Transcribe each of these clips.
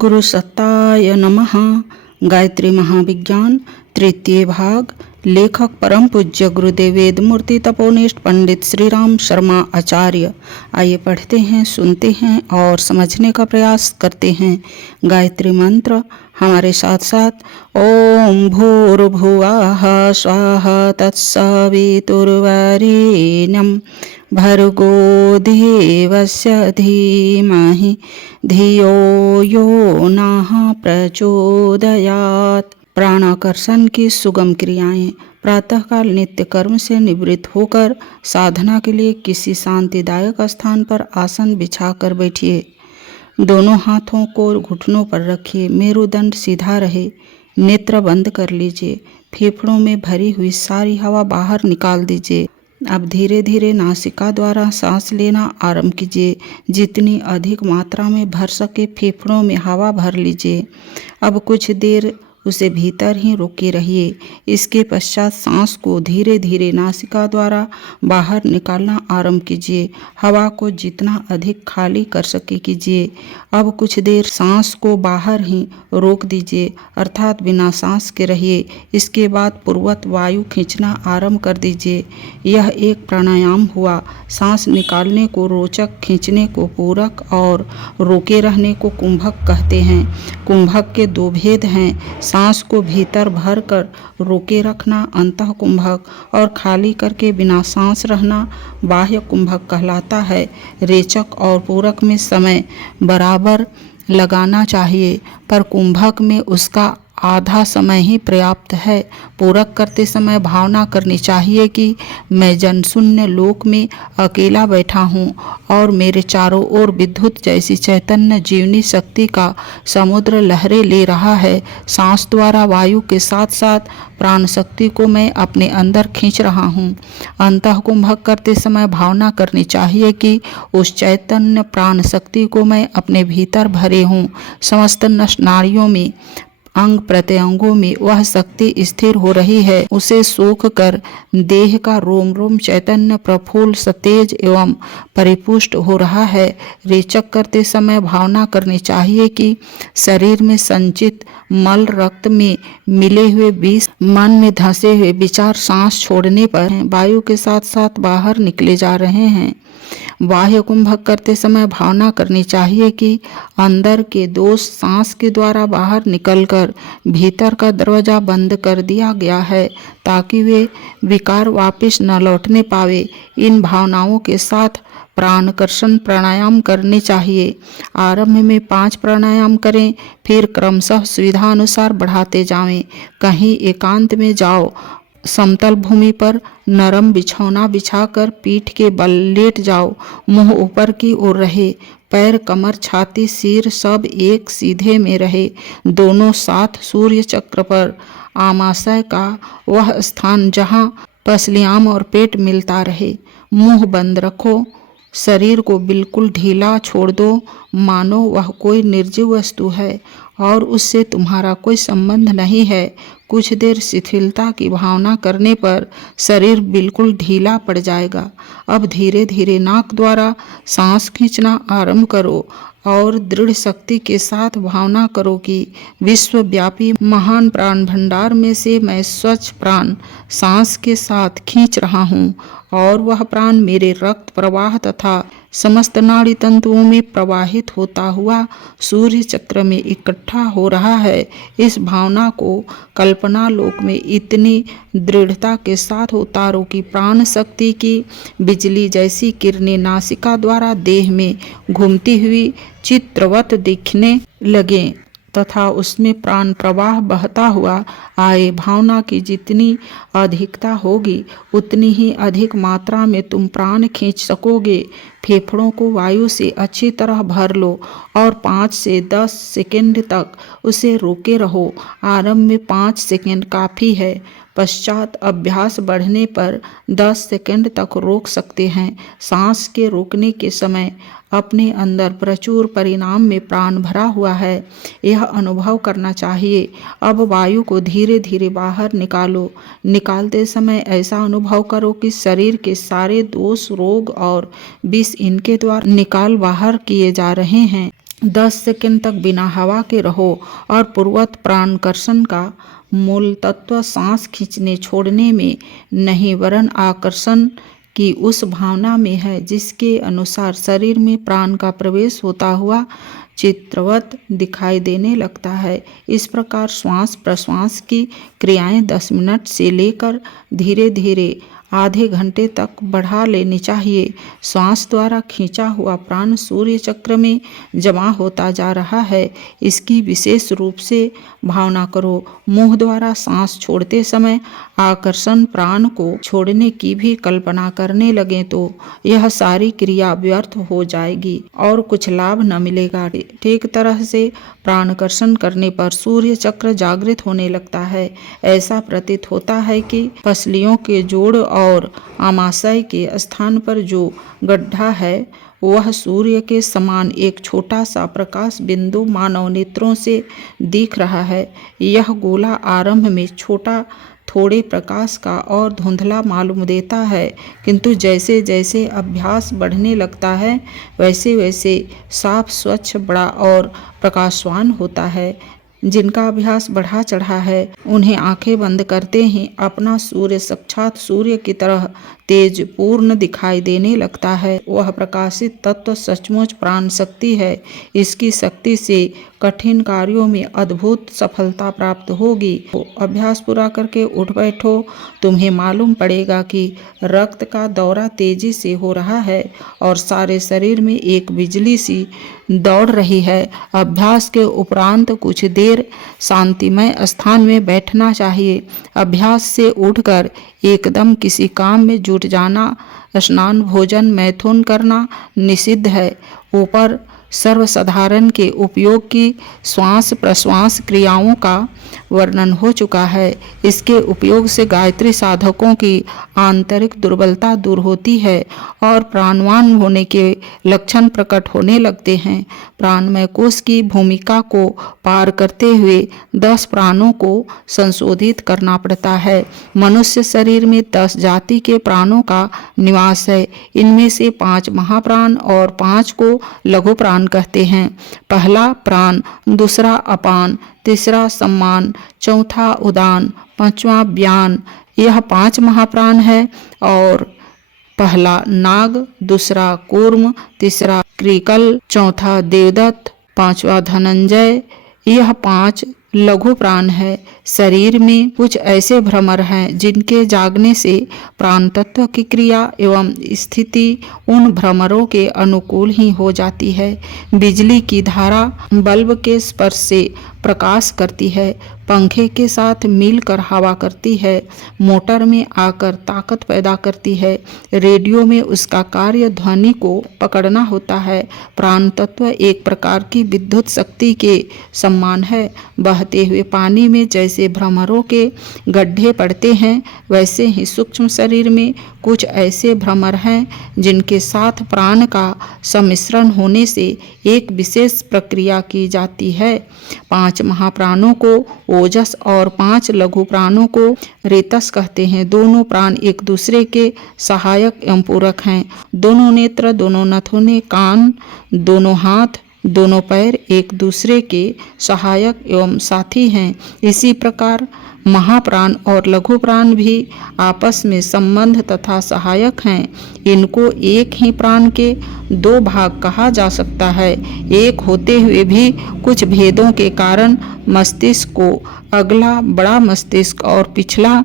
गुरु सत्ताय नमः। गायत्री महाविज्ञान तृतीय भाग। लेखक परम पूज्य गुरुदेव वेदमूर्ति तपोनिष्ठ पंडित श्री राम शर्मा आचार्य। आइए पढ़ते हैं, सुनते हैं और समझने का प्रयास करते हैं। गायत्री मंत्र हमारे साथ साथ ओम भूर्भुवः स्वाहा तत्सवितुर्वरेण्यं भर्गो देवस्य धीमहि धियो यो नः प्रचोदयात्। प्राणाकर्षण की सुगम क्रियाएं। प्रातःकाल नित्य कर्म से निवृत्त होकर साधना के लिए किसी शांतिदायक स्थान पर आसन बिछाकर बैठिए। दोनों हाथों को घुटनों पर रखिए। मेरुदंड सीधा रहे। नेत्र बंद कर लीजिए। फेफड़ों में भरी हुई सारी हवा बाहर निकाल दीजिए। अब धीरे धीरे नासिका द्वारा सांस लेना आरंभ कीजिए। जितनी अधिक मात्रा में भर सके फेफड़ों में हवा भर लीजिए। अब कुछ देर उसे भीतर ही रोके रहिए। इसके पश्चात सांस को धीरे धीरे नासिका द्वारा बाहर निकालना आरंभ कीजिए। हवा को जितना अधिक खाली कर सके कीजिए। अब कुछ देर सांस को बाहर ही रोक दीजिए, अर्थात बिना सांस के रहिए। इसके बाद पूर्वत वायु खींचना आरंभ कर दीजिए। यह एक प्राणायाम हुआ। सांस निकालने को रोचक, खींचने को पूरक और रोके रहने को कुंभक कहते हैं। कुंभक के दो भेद हैं। सांस को भीतर भर कर रोके रखना अंतः कुंभक और खाली करके बिना सांस रहना बाह्य कुंभक कहलाता है। रेचक और पूरक में समय बराबर लगाना चाहिए, पर कुंभक में उसका आधा समय ही पर्याप्त है। पूरक करते समय भावना करनी चाहिए कि मैं जनशून्य लोक में अकेला बैठा हूँ और मेरे चारों ओर विद्युत जैसी चैतन्य जीवनी शक्ति का समुद्र लहरें ले रहा है। सांस द्वारा वायु के साथ साथ प्राण शक्ति को मैं अपने अंदर खींच रहा हूँ। अंतः कुंभक करते समय भावना करनी चाहिए कि उस चैतन्य प्राण शक्ति को मैं अपने भीतर भरे हूँ। समस्त नाड़ियों में, अंग प्रत्यंगों में वह शक्ति स्थिर हो रही है। उसे सोख कर देह का रोम रोम चैतन्य प्रफुल्ल, सतेज एवं परिपुष्ट हो रहा है। रेचक करते समय भावना करनी चाहिए कि शरीर में संचित मल, रक्त में मिले हुए विष, मन में धंसे हुए विचार सांस छोड़ने पर वायु के साथ साथ बाहर निकले जा रहे हैं। बाह्य कुंभक करते समय भावना करनी चाहिए कि अंदर के दोष सांस के द्वारा बाहर निकलकर भीतर का दरवाजा बंद कर दिया गया है, ताकि वे विकार वापस न लौटने पावे। इन भावनाओं के साथ प्राणकर्षण प्राणायाम करने चाहिए। आरंभ में 5 प्राणायाम करें, फिर क्रमशः सुविधानुसार बढ़ाते जाएं। कहीं एकांत में जाओ, समतल भूमि पर नरम बिछौना बिछाकर पीठ के बल लेट जाओ। मुंह ऊपर की ओर रहे। पैर, कमर, छाती, सिर सब एक सीधे में रहे। दोनों साथ सूर्य चक्र पर। आमाशय का वह स्थान जहां पसलियाम और पेट मिलता रहे। मुंह बंद रखो। शरीर को बिल्कुल ढीला छोड़ दो, मानो वह कोई निर्जीव वस्तु है और उससे तुम्हारा कोई संबंध नहीं है। कुछ देर शिथिलता की भावना करने पर शरीर बिल्कुल ढीला पड़ जाएगा। अब धीरे धीरे नाक द्वारा सांस खींचना आरंभ करो और दृढ़ शक्ति के साथ भावना करो कि विश्वव्यापी महान प्राण भंडार में से मैं स्वच्छ प्राण सांस के साथ खींच रहा हूँ और वह प्राण मेरे रक्त प्रवाह तथा समस्त नाड़ी तंतुओं में प्रवाहित होता हुआ सूर्य चक्र में इकट्ठा हो रहा है। इस भावना को कल्पना लोक में इतनी दृढ़ता के साथ उतारो कि प्राण शक्ति की बिजली जैसी किरणें नासिका द्वारा देह में घूमती हुई चित्रवत दिखने लगे तथा उसमें प्राण प्रवाह बहता हुआ आए। भावना की जितनी अधिकता होगी उतनी ही अधिक मात्रा में तुम प्राण खींच सकोगे। फेफड़ों को वायु से अच्छी तरह भर लो और 5 से 10 सेकंड तक उसे रोके रहो। आरंभ में 5 सेकंड काफ़ी है, पश्चात अभ्यास बढ़ने पर 10 सेकंड तक रोक सकते हैं। सांस के रोकने के समय अपने अंदर प्रचुर परिमाण में प्राण भरा हुआ है, यह अनुभव करना चाहिए। अब वायु को धीरे धीरे बाहर निकालो। निकालते समय ऐसा अनुभव करो कि शरीर के सारे दोष, रोग और विष इनके द्वारा निकाल बाहर किए जा रहे हैं। 10 सेकंड तक बिना हवा के रहो और पूर्वत प्राणकर्षण का मूल तत्व सांस खींचने छोड़ने में नहीं वरन आकर्षण की उस भावना में है जिसके अनुसार शरीर में प्राण का प्रवेश होता हुआ चित्रवत दिखाई देने लगता है। इस प्रकार श्वास प्रश्वास की क्रियाएं 10 मिनट से लेकर धीरे धीरे आधे घंटे तक बढ़ा लेनी चाहिए। श्वास द्वारा खींचा हुआ प्राण सूर्य चक्र में जमा होता जा रहा है, इसकी विशेष रूप से भावना करो। मुंह द्वारा सांस छोड़ते समय आकर्षण प्राण को छोड़ने की भी कल्पना करने लगे तो यह सारी क्रिया व्यर्थ हो जाएगी और कुछ लाभ न मिलेगा। ठीक तरह से प्राणकर्षण करने पर सूर्य चक्र जागृत होने लगता है। ऐसा प्रतीत होता है कि पसलियों के जोड़ और आमाशय के स्थान पर जो गड्ढा है वह सूर्य के समान एक छोटा सा प्रकाश बिंदु मानव नेत्रों से दिख रहा है। यह गोला आरंभ में छोटा थोड़े प्रकाश का और धुंधला मालूम देता है, किंतु जैसे जैसे अभ्यास बढ़ने लगता है वैसे वैसे साफ स्वच्छ बड़ा और प्रकाशवान होता है। जिनका अभ्यास बढ़ा चढ़ा है उन्हें आंखें बंद करते ही अपना सूर्य साक्षात सूर्य की तरह तेज पूर्ण दिखाई देने लगता है। वह प्रकाशित तत्व सचमुच प्राण शक्ति है। इसकी शक्ति से कठिन कार्यों में अद्भुत सफलता प्राप्त होगी। तो अभ्यास पूरा करके उठ बैठो, तुम्हें मालूम पड़ेगा कि रक्त का दौरा तेजी से हो रहा है और सारे शरीर में एक बिजली सी दौड़ रही है। अभ्यास के उपरांत कुछ देर शांतिमय स्थान में बैठना चाहिए। अभ्यास से उठकर एकदम किसी काम में जुट जाना, स्नान भोजन मैथुन करना निषिद्ध है। ऊपर सर्वसाधारण के उपयोग की श्वास प्रश्वास क्रियाओं का वर्णन हो चुका है। इसके उपयोग से गायत्री साधकों की आंतरिक दुर्बलता दूर होती है और प्राणवान होने के लक्षण प्रकट होने लगते हैं। प्राणमय कोश की भूमिका को पार करते हुए 10 प्राणों को संशोधित करना पड़ता है। मनुष्य शरीर में 10 जाति के प्राणों का निवास है। इनमें से 5 महाप्राण और 5 को लघु प्राण कहते हैं। पहला प्राण, दूसरा अपान, तीसरा सम्मान, चौथा उदान, पांचवा व्यान। यह 5 महाप्राण है। और पहला नाग, दूसरा कूर्म, तीसरा क्रिकल, चौथा देवदत्त, पांचवा धनंजय। यह 5 लघु प्राण है। शरीर में कुछ ऐसे भ्रमर हैं जिनके जागने से प्राण तत्व की क्रिया एवं स्थिति उन भ्रमरों के अनुकूल ही हो जाती है। बिजली की धारा बल्ब के स्पर्श से प्रकाश करती है, पंखे के साथ मिलकर हवा करती है, मोटर में आकर ताकत पैदा करती है, रेडियो में उसका कार्य ध्वनि को पकड़ना होता है। प्राण तत्व एक प्रकार की विद्युत शक्ति के समान है। बहते हुए पानी में जैसे भ्रमरों के गड्ढे पड़ते हैं, वैसे ही सूक्ष्म शरीर में कुछ ऐसे भ्रमर हैं जिनके साथ प्राण का सम्मिश्रण होने से एक विशेष प्रक्रिया की जाती है। 5 महाप्राणों को ओजस और 5 लघु प्राणों को रेतस कहते हैं। दोनों प्राण एक दूसरे के सहायक एवं पूरक हैं। दोनों नेत्र, दोनों नथुने, कान, दोनों हाथ, दोनों पैर एक दूसरे के सहायक एवं साथी हैं। इसी प्रकार महाप्राण और लघु प्राण भी आपस में संबंध तथा सहायक हैं। इनको एक ही प्राण के 2 भाग कहा जा सकता है। एक होते हुए भी कुछ भेदों के कारण मस्तिष्क को अगला बड़ा मस्तिष्क और पिछला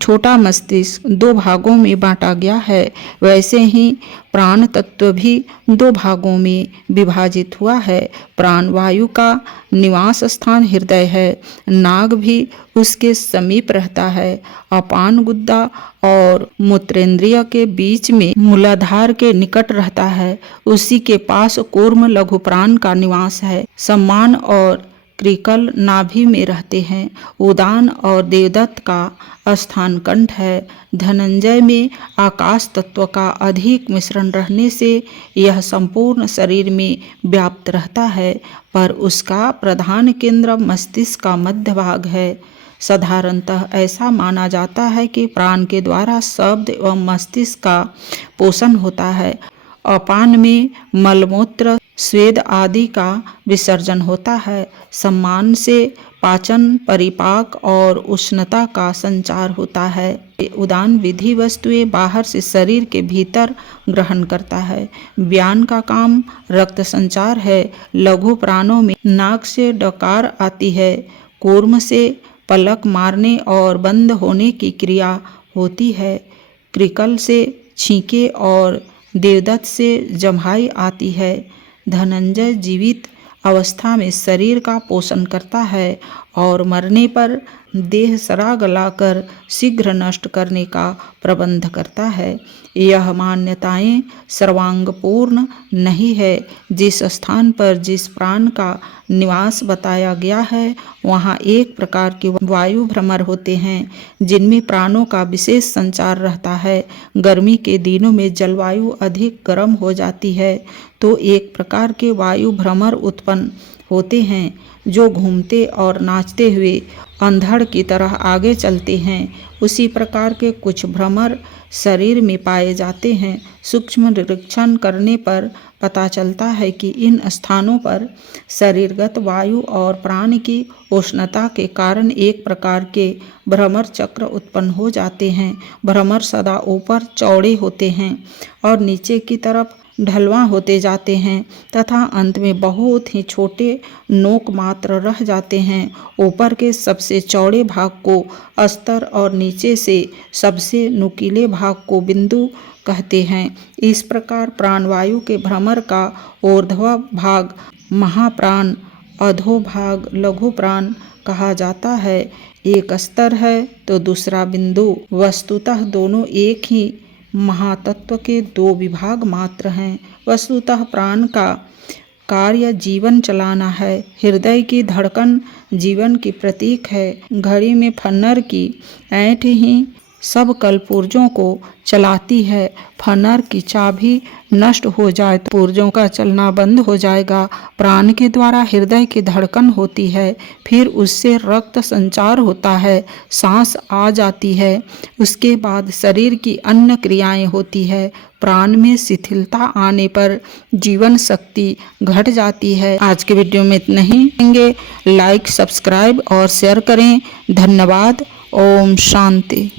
छोटा मस्तिष्क 2 भागों में बांटा गया है। वैसे ही प्राण तत्व भी 2 भागों में विभाजित हुआ है। प्राण वायु का निवास स्थान हृदय है। नाग भी उसके समीप रहता है। अपान गुद्दा और मूत्रेंद्रिय के बीच में मूलाधार के निकट रहता है। उसी के पास कूर्म लघु प्राण का निवास है। सम्मान और क्रिकल नाभि में रहते हैं। उदान और देवदत्त का स्थान कंठ है। धनंजय में आकाश तत्व का अधिक मिश्रण रहने से यह संपूर्ण शरीर में व्याप्त रहता है, पर उसका प्रधान केंद्र मस्तिष्क का मध्य भाग है। साधारणतः ऐसा माना जाता है कि प्राण के द्वारा शब्द एवं मस्तिष्क का पोषण होता है। अपान में मलमूत्र स्वेद आदि का विसर्जन होता है। सम्मान से पाचन, परिपाक और उष्णता का संचार होता है। उदान विधि वस्तुएं बाहर से शरीर के भीतर ग्रहण करता है। व्यान का काम रक्त संचार है। लघु प्राणों में नाक से डकार आती है। कूर्म से पलक मारने और बंद होने की क्रिया होती है। क्रिकल से छींके और देवदत्त से जम्हाई आती है। धनंजय जीवित अवस्था में शरीर का पोषण करता है और मरने पर देह सरा गलाकर शीघ्र नष्ट करने का प्रबंध करता है। यह मान्यताएं सर्वांगपूर्ण नहीं है। जिस स्थान पर जिस प्राण का निवास बताया गया है वहाँ एक प्रकार के वायु भ्रमर होते हैं जिनमें प्राणों का विशेष संचार रहता है। गर्मी के दिनों में जलवायु अधिक गर्म हो जाती है तो एक प्रकार के वायु भ्रमर उत्पन्न होते हैं जो घूमते और नाचते हुए अंधड़ की तरह आगे चलते हैं। उसी प्रकार के कुछ भ्रमर शरीर में पाए जाते हैं। सूक्ष्म निरीक्षण करने पर पता चलता है कि इन स्थानों पर शरीरगत वायु और प्राण की उष्णता के कारण एक प्रकार के भ्रमर चक्र उत्पन्न हो जाते हैं। भ्रमर सदा ऊपर चौड़े होते हैं और नीचे की तरफ ढलवां होते जाते हैं तथा अंत में बहुत ही छोटे नोक मात्र रह जाते हैं। ऊपर के सबसे चौड़े भाग को अस्तर और नीचे से सबसे नुकीले भाग को बिंदु कहते हैं। इस प्रकार प्राणवायु के भ्रमर का ऊर्ध्व भाग महाप्राण, अधोभाग लघु प्राण कहा जाता है। एक अस्तर है तो दूसरा बिंदु। वस्तुतः दोनों एक ही महातत्व के दो विभाग मात्र हैं। वस्तुतः प्राण का कार्य जीवन चलाना है। हृदय की धड़कन जीवन की प्रतीक है। घड़ी में फन्नर की ऐंठ ही सब कलपुर्जों को चलाती है। फन्नर की चाबी नष्ट हो जाए तो पुर्जों का चलना बंद हो जाएगा। प्राण के द्वारा हृदय की धड़कन होती है, फिर उससे रक्त संचार होता है, सांस आ जाती है, उसके बाद शरीर की अन्य क्रियाएं होती है। प्राण में शिथिलता आने पर जीवन शक्ति घट जाती है। आज के वीडियो में इतना ही रहेंगे। लाइक, सब्सक्राइब और शेयर करें। धन्यवाद। ओम शांति।